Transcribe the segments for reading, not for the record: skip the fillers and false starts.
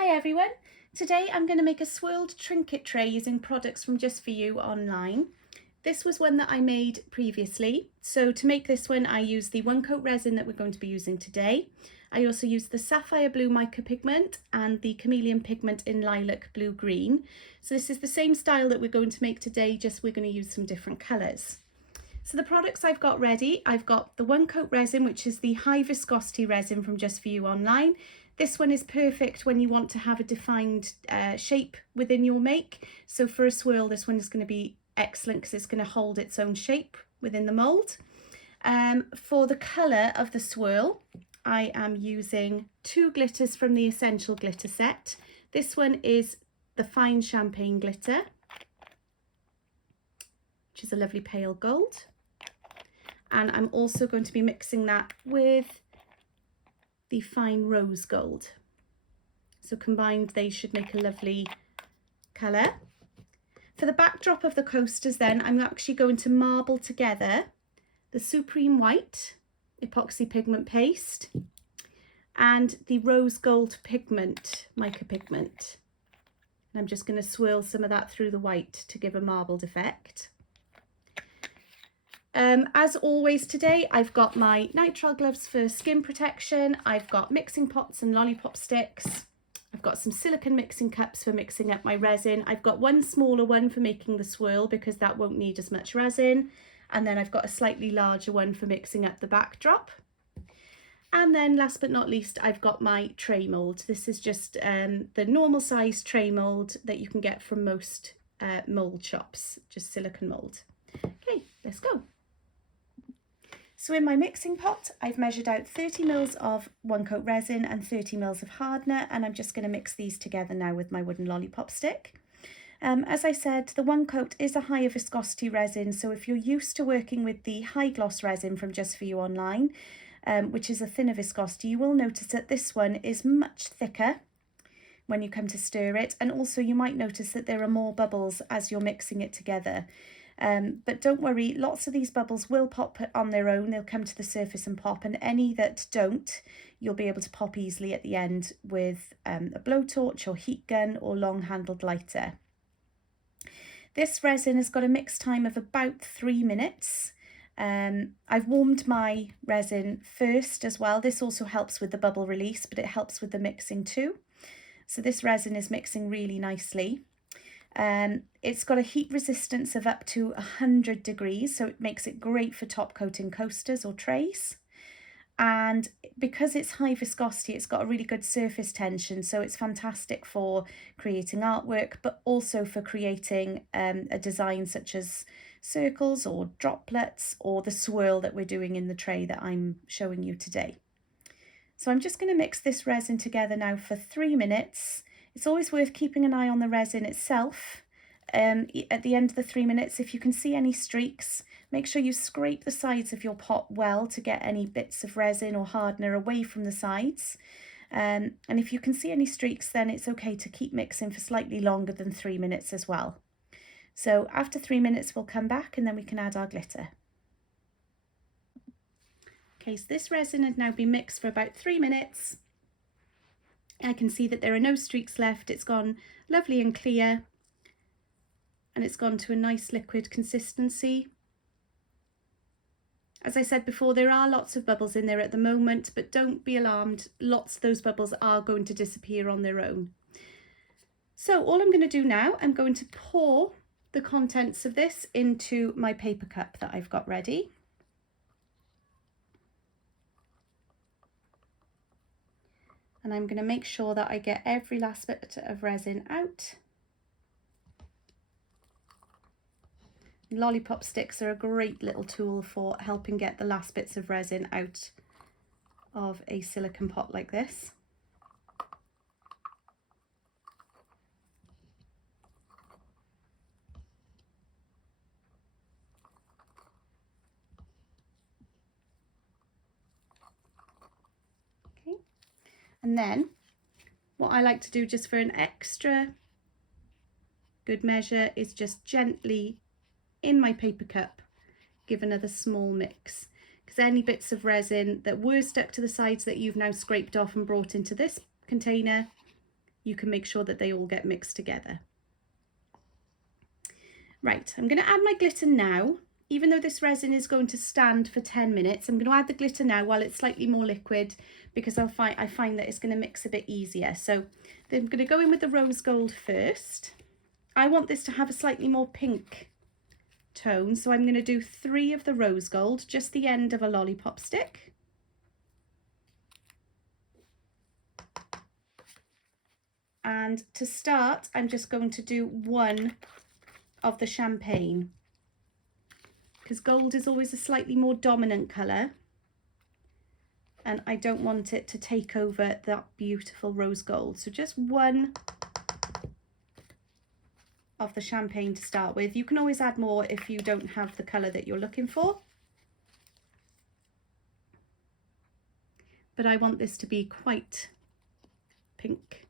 Hi everyone, today I'm going to make a swirled trinket tray using products from Just For You online. This was one that I made previously, so to make this one I used the one coat resin that we're going to be using today. I also used the sapphire blue mica pigment and the chameleon pigment in lilac blue green. So this is the same style that we're going to make today, just we're going to use some different colours. So the products I've got ready, I've got the one coat resin, which is the high viscosity resin from Just For You online. This one is perfect when you want to have a defined shape within your make. So for a swirl, this one is going to be excellent because it's going to hold its own shape within the mould. For the colour of the swirl, I am using two glitters from the Essential Glitter set. This one is the Fine Champagne Glitter, which is a lovely pale gold. And I'm also going to be mixing that with the Fine Rose Gold. So combined they should make a lovely colour. For the backdrop of the coasters then, I'm actually going to marble together the Supreme White epoxy pigment paste and the Rose Gold pigment, mica pigment. And I'm just going to swirl some of that through the white to give a marbled effect. As always today, I've got my nitrile gloves for skin protection. I've got mixing pots and lollipop sticks. I've got some silicone mixing cups for mixing up my resin. I've got one smaller one for making the swirl because that won't need as much resin. And then I've got a slightly larger one for mixing up the backdrop. And then last but not least, I've got my tray mould. This is just the normal size tray mould that you can get from most mould shops, just silicone mould. Okay, let's go. So in my mixing pot, I've measured out 30 ml of one coat resin and 30 ml of hardener, and I'm just going to mix these together now with my wooden lollipop stick. As I said, the one coat is a higher viscosity resin, so if you're used to working with the high gloss resin from Just For You online, which is a thinner viscosity, you will notice that this one is much thicker when you come to stir it, and also you might notice that there are more bubbles as you're mixing it together. But don't worry, lots of these bubbles will pop on their own. They'll come to the surface and pop, and any that don't, you'll be able to pop easily at the end with a blowtorch or heat gun or long handled lighter. This resin has got a mix time of about 3 minutes. I've warmed my resin first as well. This also helps with the bubble release, but it helps with the mixing too. So this resin is mixing really nicely. It's got a heat resistance of up to 100 degrees, so it makes it great for top coating coasters or trays. And because it's high viscosity, it's got a really good surface tension, so it's fantastic for creating artwork, but also for creating a design such as circles or droplets or the swirl that we're doing in the tray that I'm showing you today. So I'm just going to mix this resin together now for 3 minutes. It's always worth keeping an eye on the resin itself. At the end of the 3 minutes, if you can see any streaks, make sure you scrape the sides of your pot well to get any bits of resin or hardener away from the sides. And if you can see any streaks, then it's okay to keep mixing for slightly longer than 3 minutes as well. So after 3 minutes, we'll come back and then we can add our glitter. Okay, so this resin has now been mixed for about 3 minutes. I can see that there are no streaks left. It's gone lovely and clear, and it's gone to a nice liquid consistency. As I said before, there are lots of bubbles in there at the moment, but don't be alarmed. Lots of those bubbles are going to disappear on their own. So all I'm going to do now, I'm going to pour the contents of this into my paper cup that I've got ready. And I'm going to make sure that I get every last bit of resin out. Lollipop sticks are a great little tool for helping get the last bits of resin out of a silicone pot like this. Okay. And then what I like to do just for an extra good measure is just gently in my paper cup give another small mix, because any bits of resin that were stuck to the sides that you've now scraped off and brought into this container, you can make sure that they all get mixed together. Right, I'm going to add my glitter now. Even though this resin is going to stand for 10 minutes, I'm going to add the glitter now while it's slightly more liquid, because I find that it's going to mix a bit easier. So then I'm going to go in with the rose gold first. I want this to have a slightly more pink tone, so I'm going to do 3 of the rose gold, just the end of a lollipop stick. And to start, I'm just going to do 1 of the champagne, because gold is always a slightly more dominant colour, and I don't want it to take over that beautiful rose gold. So just 1 of the champagne to start with. You can always add more if you don't have the colour that you're looking for. But I want this to be quite pink.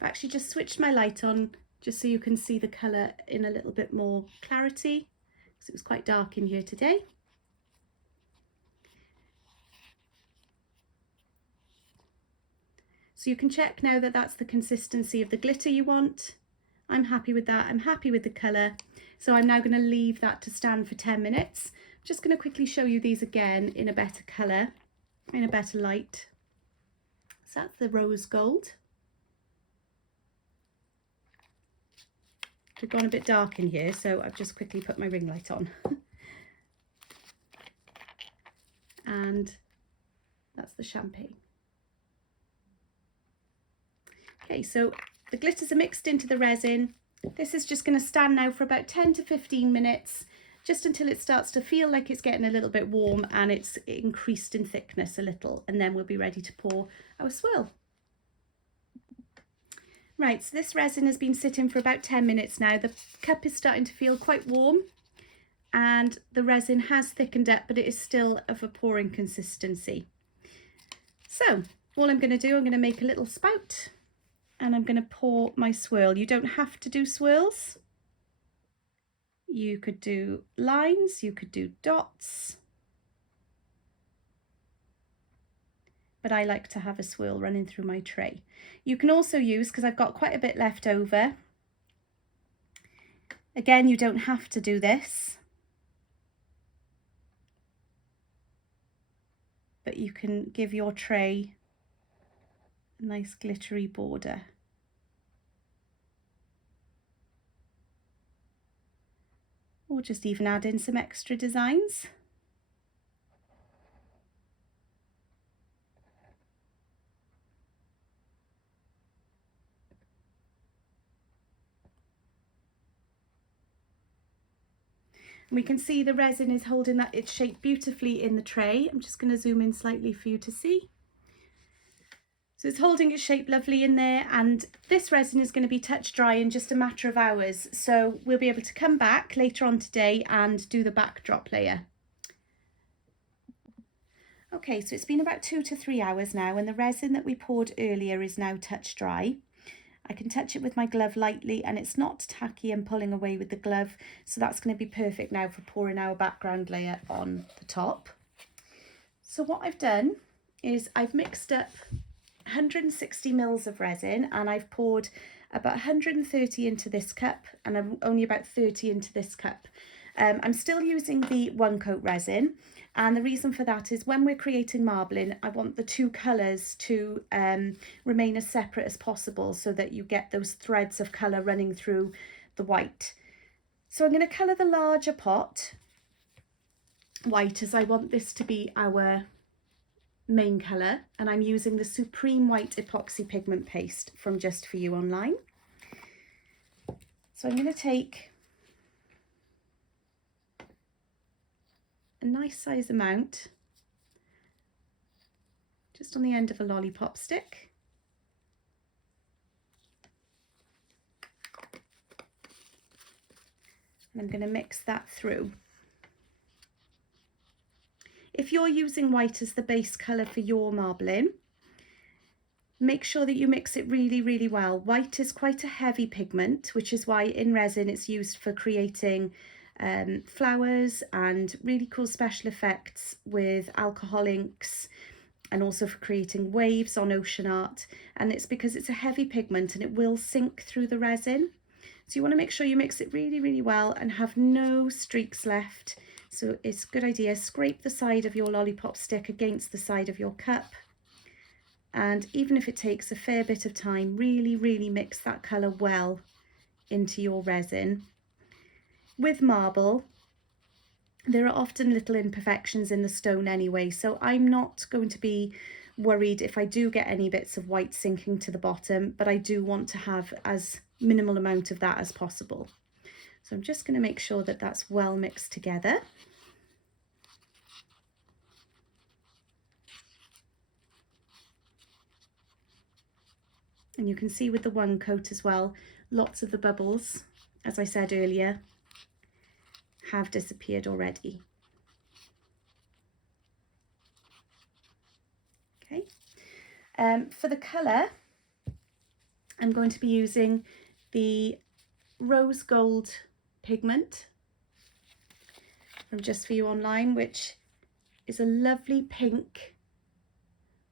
I've actually just switched my light on just so you can see the colour in a little bit more clarity, because it was quite dark in here today. So you can check now that that's the consistency of the glitter you want. I'm happy with that. I'm happy with the colour. So I'm now going to leave that to stand for 10 minutes. I'm just going to quickly show you these again in a better colour, in a better light. So that's the rose gold. We've gone a bit dark in here, so I've just quickly put my ring light on. And that's the champagne. Okay, so the glitters are mixed into the resin. This is just going to stand now for about 10 to 15 minutes, just until it starts to feel like it's getting a little bit warm and it's increased in thickness a little, and then we'll be ready to pour our swirl. Right, so this resin has been sitting for about 10 minutes now. The cup is starting to feel quite warm and the resin has thickened up, but it is still of a pouring consistency. So all I'm going to do, I'm going to make a little spout and I'm going to pour my swirl. You don't have to do swirls. You could do lines, you could do dots, but I like to have a swirl running through my tray. You can also use, because I've got quite a bit left over, again, you don't have to do this, but you can give your tray a nice glittery border. Or just even add in some extra designs. We can see the resin is holding that its shape beautifully in the tray. I'm just going to zoom in slightly for you to see. So it's holding its shape lovely in there, and this resin is going to be touch dry in just a matter of hours. So we'll be able to come back later on today and do the backdrop layer. Okay, so it's been about 2 to 3 hours now, and the resin that we poured earlier is now touch dry. I can touch it with my glove lightly and it's not tacky and pulling away with the glove, so that's going to be perfect now for pouring our background layer on the top. So what I've done is I've mixed up 160 mils of resin and I've poured about 130 into this cup and I'm only about 30 into this cup. I'm still using the one coat resin, and the reason for that is when we're creating marbling, I want the 2 colours to remain as separate as possible so that you get those threads of colour running through the white. So I'm going to colour the larger pot white, as I want this to be our main colour, and I'm using the Supreme White Epoxy Pigment Paste from Just For You online. So I'm going to take a nice size amount just on the end of a lollipop stick, and I'm going to mix that through. If you're using white as the base colour for your marbling, Make sure that you mix it really, really well. White is quite a heavy pigment, which is why in resin it's used for creating flowers and really cool special effects with alcohol inks, and also for creating waves on ocean art. And it's because it's a heavy pigment and it will sink through the resin. So you want to make sure you mix it really, really well and have no streaks left. So it's a good idea, scrape the side of your lollipop stick against the side of your cup. And even if it takes a fair bit of time, really, really mix that colour well into your resin. With marble, there are often little imperfections in the stone anyway, so I'm not going to be worried if I do get any bits of white sinking to the bottom, but I do want to have as minimal amount of that as possible. So I'm just going to make sure that that's well mixed together. And you can see with the one coat as well, lots of the bubbles, as I said earlier, have disappeared already. Okay, for the colour, I'm going to be using the rose gold pigment from Just For You Online, which is a lovely pink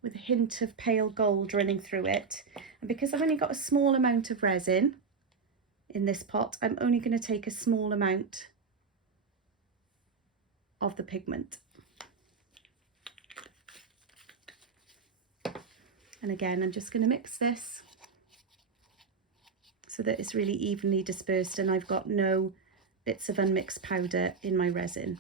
with a hint of pale gold running through it. And because I've only got a small amount of resin in this pot, I'm only going to take a small amount of the pigment. And again, I'm just going to mix this so that it's really evenly dispersed and I've got no bits of unmixed powder in my resin.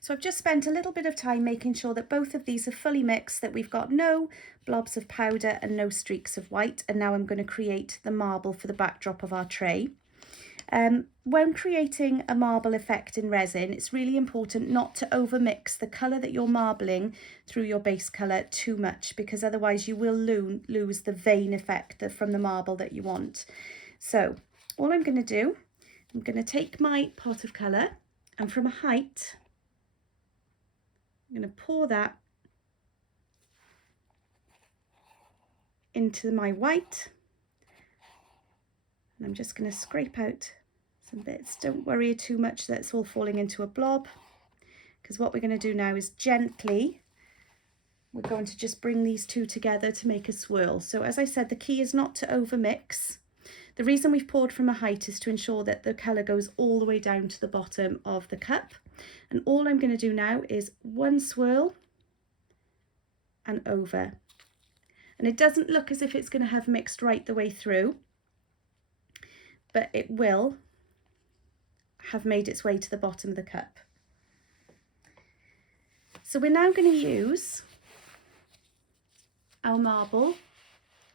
So I've just spent a little bit of time making sure that both of these are fully mixed, that we've got no blobs of powder and no streaks of white. And now I'm going to create the marble for the backdrop of our tray. When creating a marble effect in resin, it's really important not to overmix the colour that you're marbling through your base colour too much, because otherwise you will lose the vein effect from the marble that you want. So all I'm going to do, I'm going to take my pot of colour and from a height, I'm going to pour that into my white, and I'm just going to scrape out some bits. Don't worry too much that it's all falling into a blob, because what we're going to do now is gently, we're going to just bring these two together to make a swirl. So as I said, the key is not to overmix. The reason we've poured from a height is to ensure that the colour goes all the way down to the bottom of the cup. And all I'm going to do now is one swirl and over. And it doesn't look as if it's going to have mixed right the way through, but it will have made its way to the bottom of the cup. So we're now going to use our marble and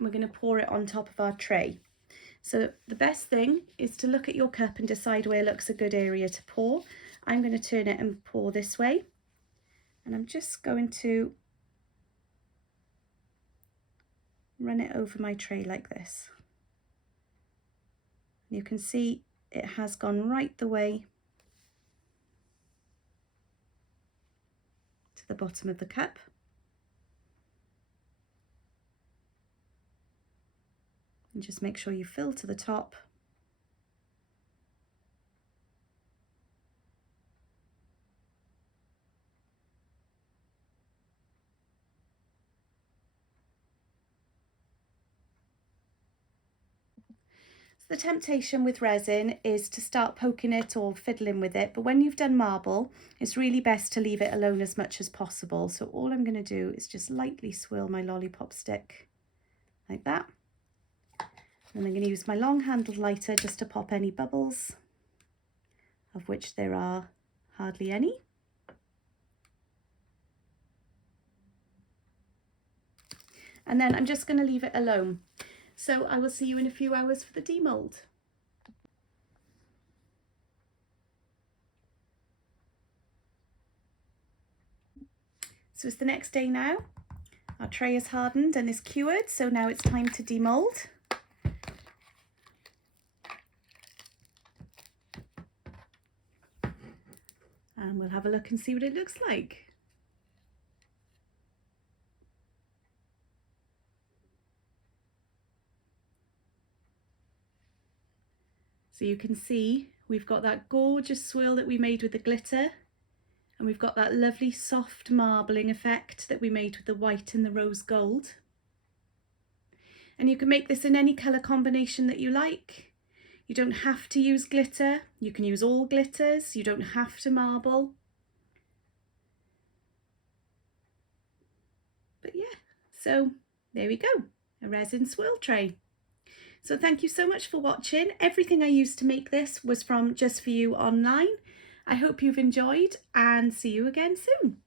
we're going to pour it on top of our tray. So the best thing is to look at your cup and decide where looks a good area to pour. I'm going to turn it and pour this way, and I'm just going to run it over my tray like this. You can see it has gone right the way to the bottom of the cup. And just make sure you fill to the top. The temptation with resin is to start poking it or fiddling with it, but when you've done marble, it's really best to leave it alone as much as possible. So all I'm going to do is just lightly swirl my lollipop stick like that. And I'm going to use my long handled lighter just to pop any bubbles, of which there are hardly any. And then I'm just going to leave it alone. So I will see you in a few hours for the demold. So it's the next day now. Our tray is hardened and is cured, so now it's time to demold. And we'll have a look and see what it looks like. So you can see we've got that gorgeous swirl that we made with the glitter, and we've got that lovely soft marbling effect that we made with the white and the rose gold. And you can make this in any colour combination that you like. You don't have to use glitter, you can use all glitters, you don't have to marble. But yeah, so there we go, a resin swirl tray. So thank you so much for watching. Everything I used to make this was from Just For You online. I hope you've enjoyed and see you again soon.